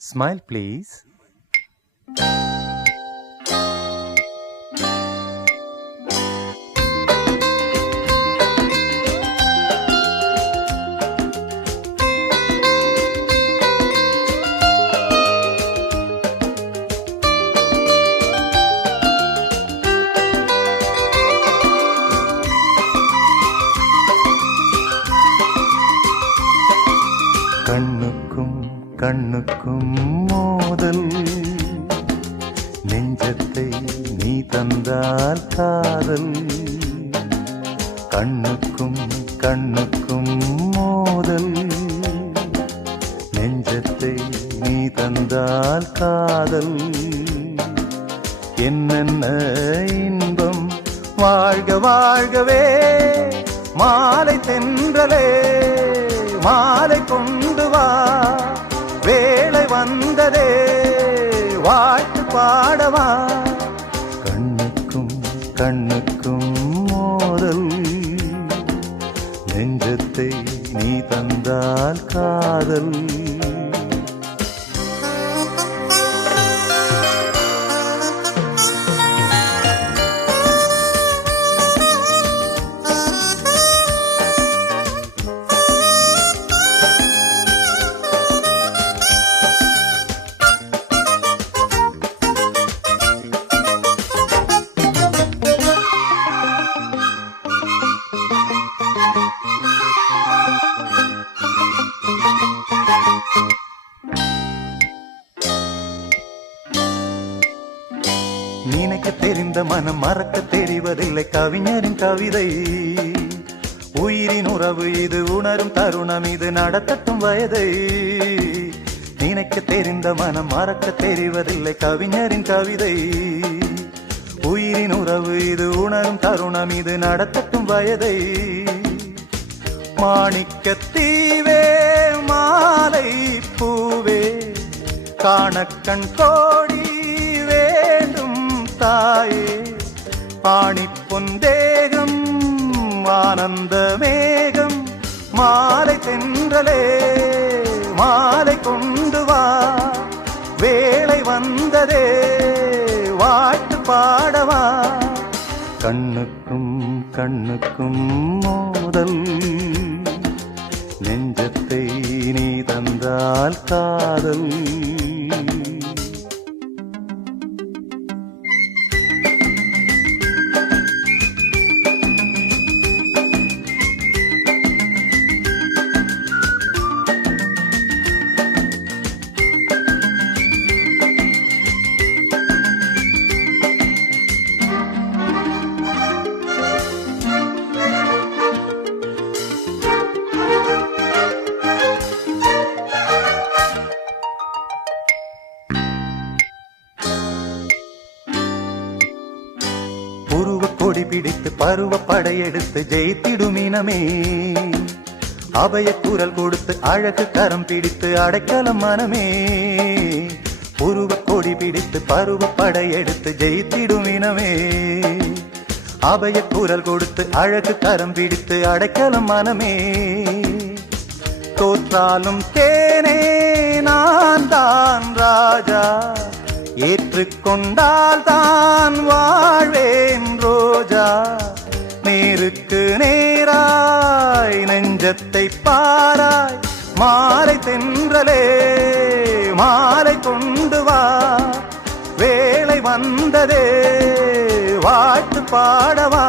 Smile, please. கண்ணுக்கும் கண்ணுக்கும் மோதல், நெஞ்சத்தை நீ தந்தால் காதல். கண்ணுக்கும் கண்ணுக்கும் மோதல், நெஞ்சத்தை நீ தந்தால் காதல். என்னென்ன இன்பம் வாழ்க வாழ்கவே, மாலை தென்றலே மாலை கொண்டு வா, வேளை வந்ததே வாழ்த்து பாடவா. கண்ணுக்கும் கண்ணுக்கும் மோதல், நெஞ்சத்தை நீ தந்தால் காதல். நினைக்க தெரிந்த மனம் மறக்க தெரிவதில்லை கவிஞரின் கவிதை. உயிரின் உறவு இது, உணரும் தருணம் இது, நடத்தட்டும் வயதை. நினைக்க தெரிந்த மனம் மறக்க தெரிவதில்லை கவிஞரின் கவிதை. உயிரின் உறவு இது, உணரும் தருணம் இது, நடத்தட்டும் வயதை. மாணிக்கத்தீவே மாலை பூவே, காணக்கண் கோடி வேண்டும் தாயே. ஆணிப்பொந்தேகம் ஆனந்த மேகம், மாலை தென்றலே மாலை கொண்டு வா, வேளை வந்ததே வாழ்த்து பாடவா. கண்ணுக்கும் கண்ணுக்கும் மோதல், நெஞ்சத்தை நீ தந்தால் காதல். கொடி பிடித்து பருவ படையெடுத்து ஜெயித்திடும் இனமே, அபய குரல் கொடுத்து அழகு கரம் பிடித்து அடைக்கலம் மனமே. உருவ கொடி பிடித்து பருவ படையெடுத்து ஜெயித்திடும் இனமே, அபய குரல் கொடுத்து அழகு கரம் பிடித்து அடைக்கலம் மனமே. தோற்றாலும் தேனே நான் தான் ராஜா, ஏற்றுக்கொண்டால் தான் வாழ்வேன் ரோஜா. நேருக்கு நேராய் நெஞ்சத்தை பாராய், மாலை தென்றலே மாலை கொண்டு வா, வேளை வந்ததே வாழ்த்து பாடவா.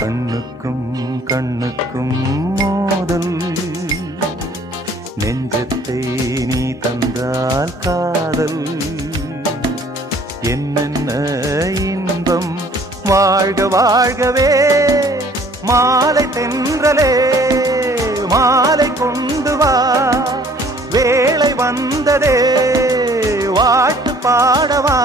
கண்ணுக்கும் கண்ணுக்கும் மோதல், நெஞ்சத்தை நீ தந்தால் காதல். என்னென்ன இன்பம் வாழ்க வாழ்கவே, மாலை தென்றலே மாலை கொண்டு வா, வேளை வந்ததே வாழ்த்து பாடவா.